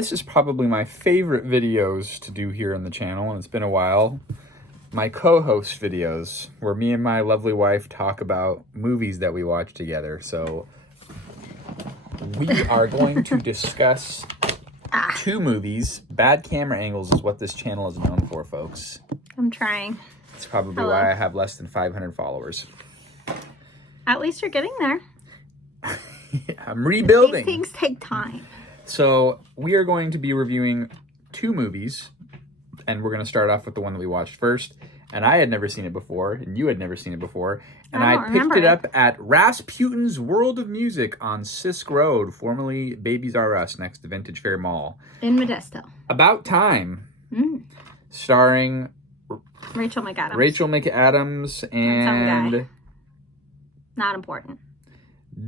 This is probably my favorite videos to do here on the channel, and it's been a while. My co-host videos, where me and my lovely wife talk about movies that we watch together. So we are going to discuss two movies. Bad camera angles is what this channel is known for, folks. I'm trying. It's probably why I have less than 500 followers. At least you're getting there. I'm rebuilding. These things take time. So we are going to be reviewing two movies, and we're going to start off with the one that we watched first. And I had never seen it before, and you had never seen it before. And I picked it up at Rasputin's World of Music on Sisk Road, formerly Babies R Us, next to Vintage Fair Mall. In Modesto. About Time. Starring Rachel McAdams. Rachel McAdams and some guy. Not important.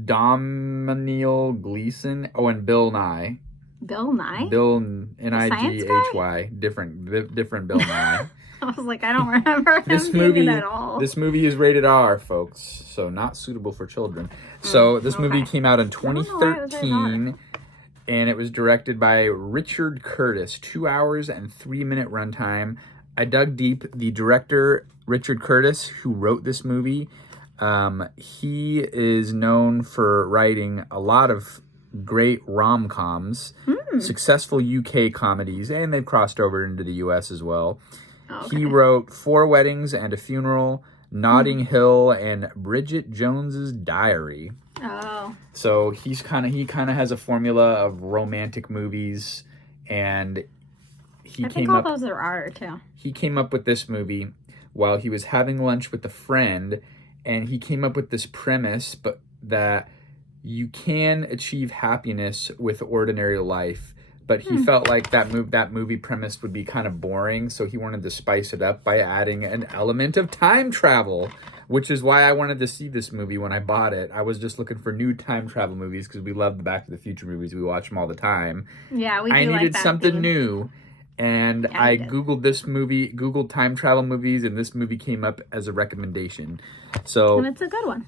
Domhnall Gleeson. Oh, and Bill Nye. Bill Nye? Bill Nighy. Different Bill Nye. I was like, I don't remember him being at all. This movie is rated R, folks, so not suitable for children. So this movie came out in 2013, and it was directed by Richard Curtis. 2 hours and 3-minute runtime. I dug deep. The director, Richard Curtis, who wrote this movie, he is known for writing a lot of great rom-coms, successful UK comedies, and they've crossed over into the US as well. Okay. He wrote Four Weddings and a Funeral, Notting Hill, and Bridget Jones's Diary. Oh. So he kind of has a formula of romantic movies, and I think all those are too. He came up with this movie while he was having lunch with a friend, and he came up with this premise, but that you can achieve happiness with ordinary life. But he felt like that movie premise would be kind of boring, so he wanted to spice it up by adding an element of time travel, which is why I wanted to see this movie when I bought it. I was just looking for new time travel movies because we love the Back to the Future movies. We watch them all the time. Yeah, we do. I needed like something new, and I Googled this movie, Googled time travel movies, and this movie came up as a recommendation. So, and it's a good one.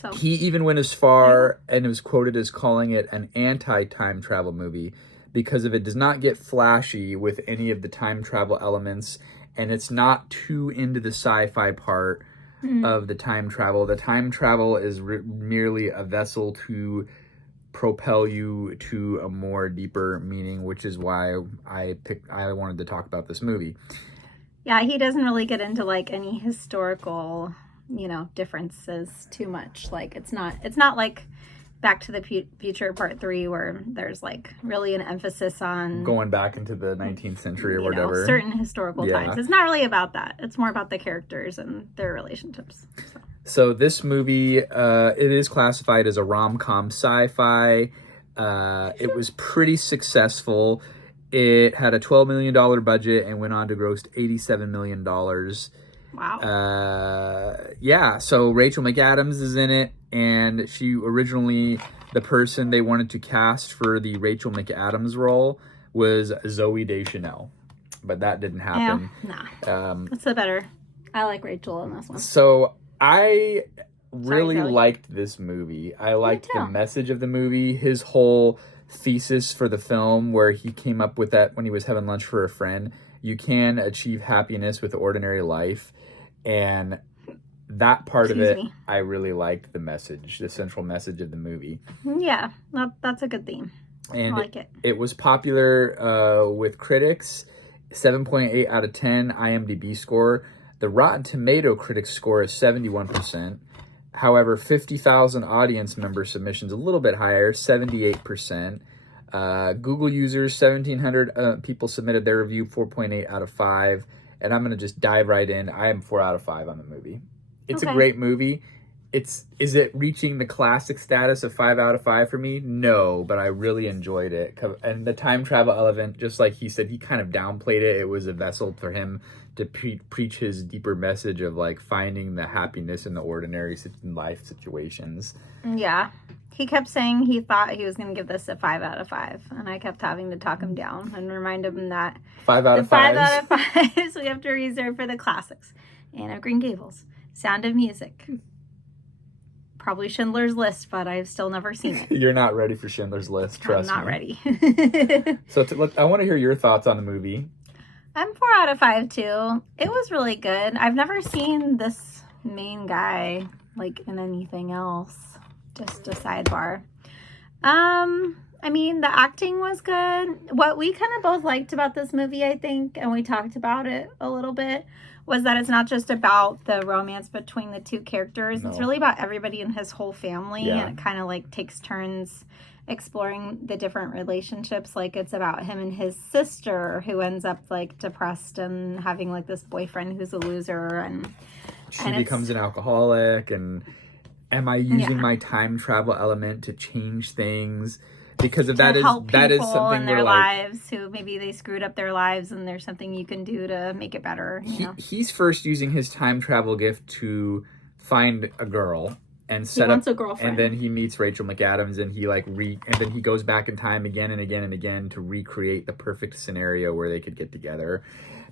So he even went as far and was quoted as calling it an anti-time travel movie, because if it does not get flashy with any of the time travel elements, and it's not too into the sci-fi part of the time travel is merely a vessel to propel you to a more deeper meaning, which is why I wanted to talk about this movie. Yeah, he doesn't really get into like any historical, differences too much. Like it's not like Back to the Future Part 3, where there's like really an emphasis on going back into the 19th century or whatever, certain historical times. It's not really about that. It's more about the characters and their relationships. So this movie, it is classified as a rom-com sci-fi. It was pretty successful. It had a $12 million budget and went on to gross $87 million. Wow. Yeah, so Rachel McAdams is in it, and she originally, the person they wanted to cast for the Rachel McAdams role was Zooey Deschanel, but that didn't happen. Yeah, nah. What's the better? I like Rachel in this one. So I really liked this movie. I liked the message of the movie, his whole thesis for the film, where he came up with that when he was having lunch for a friend. You can achieve happiness with ordinary life. And that part of it, I really liked the message, the central message of the movie. Yeah, that's a good theme. And I like it. It was popular with critics, 7.8 out of 10 IMDb score. The Rotten Tomato critics score is 71%. However, 50,000 audience member submissions, a little bit higher, 78%. Google users, 1,700 people submitted their review, 4.8 out of 5. And I'm going to just dive right in. I am 4 out of 5 on the movie. It's a great movie. Is it reaching the classic status of 5 out of 5 for me? No, but I really enjoyed it. And the time travel element, just like he said, he kind of downplayed it. It was a vessel for him to preach his deeper message of like finding the happiness in the ordinary life situations. Yeah. He kept saying he thought he was going to give this a 5 out of 5. And I kept having to talk him down and remind him that 5 out of 5. 5 out of 5 we have to reserve for the classics. Anne of Green Gables, Sound of Music, probably Schindler's List, but I've still never seen it. You're not ready for Schindler's List, trust me. I'm not ready. So look, I want to hear your thoughts on the movie. I'm 4 out of 5 too. It was really good. I've never seen this main guy like in anything else. Just a sidebar. I mean, the acting was good. What we kind of both liked about this movie, I think, and we talked about it a little bit, was that it's not just about the romance between the two characters. No. It's really about everybody in his whole family, Yeah. and it kind of like takes turns exploring the different relationships. Like it's about him and his sister, who ends up like depressed and having like this boyfriend who's a loser, and She it's- becomes an alcoholic, and am I using Yeah. my time travel element to change things? Because if to that is help people something in where their like lives who maybe they screwed up their lives, and there's something you can do to make it better. You know, he's first using his time travel gift to find a girl and he set wants up, a girlfriend. and then he meets Rachel McAdams, and he like and then he goes back in time again and again and again to recreate the perfect scenario where they could get together.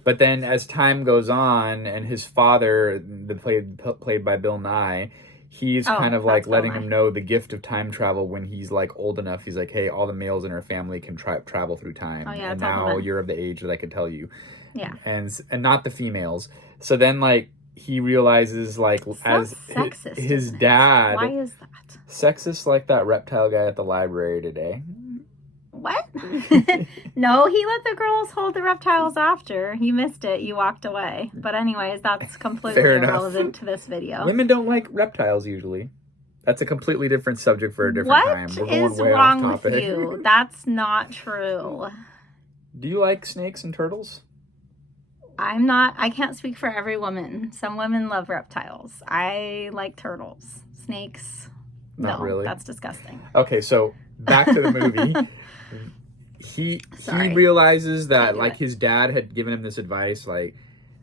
But then as time goes on, and his father, played by Bill Nye, he's kind of like that's Bill letting Nye. him know the gift of time travel when he's like old enough. He's like, hey, all the males in our family can travel through time. Oh, yeah, and it's all the now men. you're of the age that I can tell you. Yeah. And not the females. So then like he realizes like So as sexist, his isn't it? dad, Why is that? sexist like that reptile guy at the library today. What? No, he let the girls hold the reptiles after. You missed it. You walked away. But anyways, that's completely Fair enough. irrelevant to this video. Women don't like reptiles usually. That's a completely different subject for a different time. What We're going is way wrong off with topic. you? That's not true. Do you like snakes and turtles? I can't speak for every woman. Some women love reptiles. I like turtles. Snakes, Not no, really. that's disgusting. Okay, so back to the movie. He Sorry. realizes that Can't do like it. his dad had given him this advice, like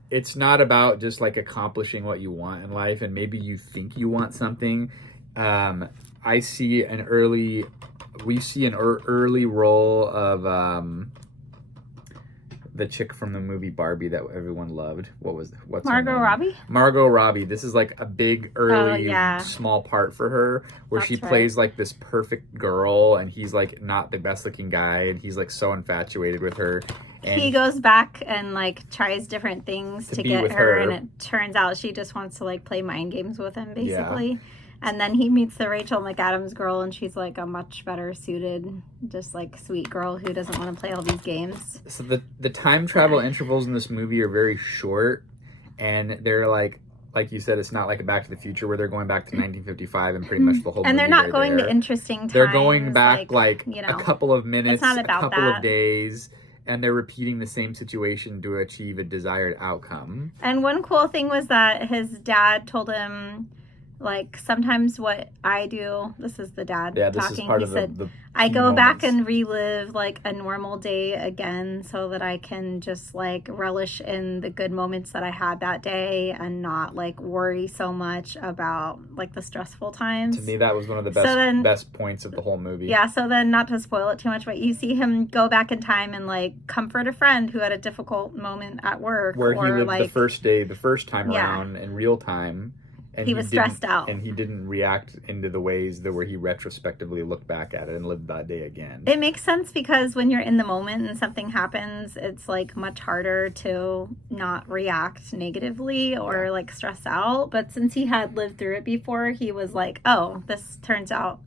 it's not about just like accomplishing what you want in life, and maybe you think you want something. We see an early role of the chick from the movie Barbie that everyone loved. What's her Margot name? Robbie? Margot Robbie. This is like a big early yeah. small part for her where she That's right. plays like this perfect girl, and he's like not the best looking guy, and he's like so infatuated with her. And He goes back and like tries different things to be get with her, her. and it turns out she just wants to like play mind games with him basically. And then he meets the Rachel McAdams girl, and she's like a much better suited, just like sweet girl who doesn't want to play all these games. so the time travel intervals in this movie are very short, and they're like you said, it's not like a Back to the Future where they're going back to 1955 and pretty much the whole And movie they're not they're going there. to interesting times. They're going back like you know, a couple of minutes, not a about couple that. of days, and they're repeating the same situation to achieve a desired outcome. And one cool thing was that his dad told him, like, sometimes what I do, this is the dad Yeah, this talking, is part he of said, the I key go back moments. and relive like a normal day again so that I can just like relish in the good moments that I had that day and not like worry so much about like the stressful times. To me, that was one of the So then- best points of the whole movie. Yeah, so then not to spoil it too much, but you see him go back in time and like comfort a friend who had a difficult moment at work. Where he or lived like, the first time Yeah. around in real time. And He was didn't- stressed out. And he didn't react into the ways that where he retrospectively looked back at it and lived that day again. It makes sense because when you're in the moment and something happens, it's like much harder to not react negatively or like stress out. But since he had lived through it before, he was like, oh, this turns out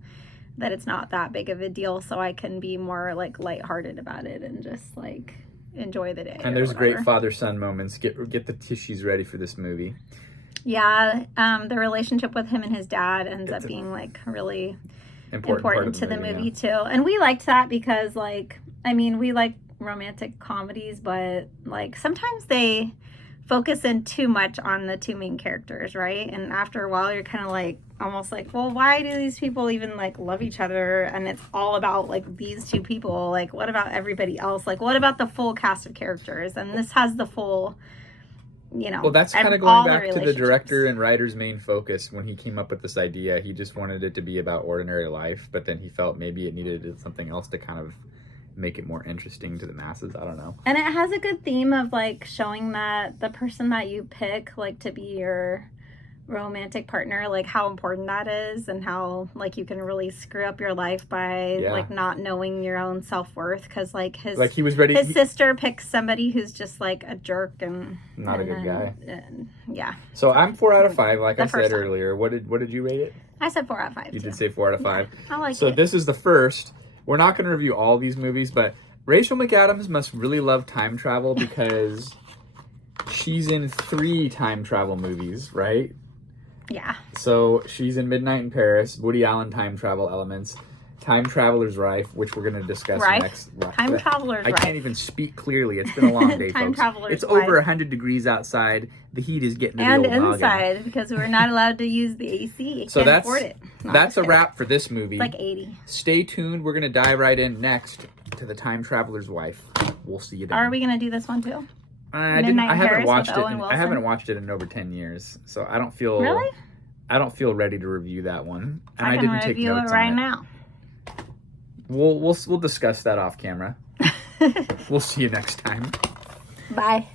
that it's not that big of a deal. So I can be more like lighthearted about it and just like enjoy the day. And or there's great whatever. father-son moments. Get the tissues ready for this movie. Yeah, the relationship with him and his dad ends It's up a being like really Important part important of to the movie yeah. too. And we liked that because like, I mean, we like romantic comedies, but like sometimes they focus in too much on the two main characters, right? And after a while you're kind of like almost like, well, why do these people even like love each other? And it's all about like these two people. Like what about everybody else? Like what about the full cast of characters? And this has the full, you know, Well, that's and kind of all going back to the relationships. director and writer's main focus when he came up with this idea. He just wanted it to be about ordinary life, but then he felt maybe it needed something else to kind of make it more interesting to the masses. I don't know. And it has a good theme of like showing that the person that you pick like to be your romantic partner, like how important that is, and how like you can really screw up your life by Yeah. like not knowing your own self-worth, because like he was ready. his sister picks somebody who's just like a jerk and Not a good guy. And, yeah, So I'm 4 out of 5, like The I first said time. earlier. What did you rate it? I said 4 out of 5. You too. did say 4 out of 5. I like So it. this is the first. We're not going to review all these movies, but Rachel McAdams must really love time travel because she's in 3 time travel movies, right? Yeah. So she's in Midnight in Paris, Woody Allen time travel elements, Time Traveler's Rife, which we're going to discuss Rife? next. Time Traveler's I Rife. can't even speak clearly. It's been a long day, Time folks. Traveler's It's over Rife. 100 degrees outside. The heat is getting to And the old noggin. inside, because we're not allowed to use the AC. So Can't that's afford it. No, that's a just kidding. wrap for this movie. It's like 80. Stay tuned. We're going to dive right in next to The Time Traveler's Wife. We'll see you then. Are we gonna do this one too? I Midnight in haven't Paris watched with it. Owen I Wilson? haven't watched it in over 10 years, so I don't feel Really? I don't feel ready to review that one. And I, I can didn't take review it notes right on it. now. We'll discuss that off camera. We'll see you next time. Bye.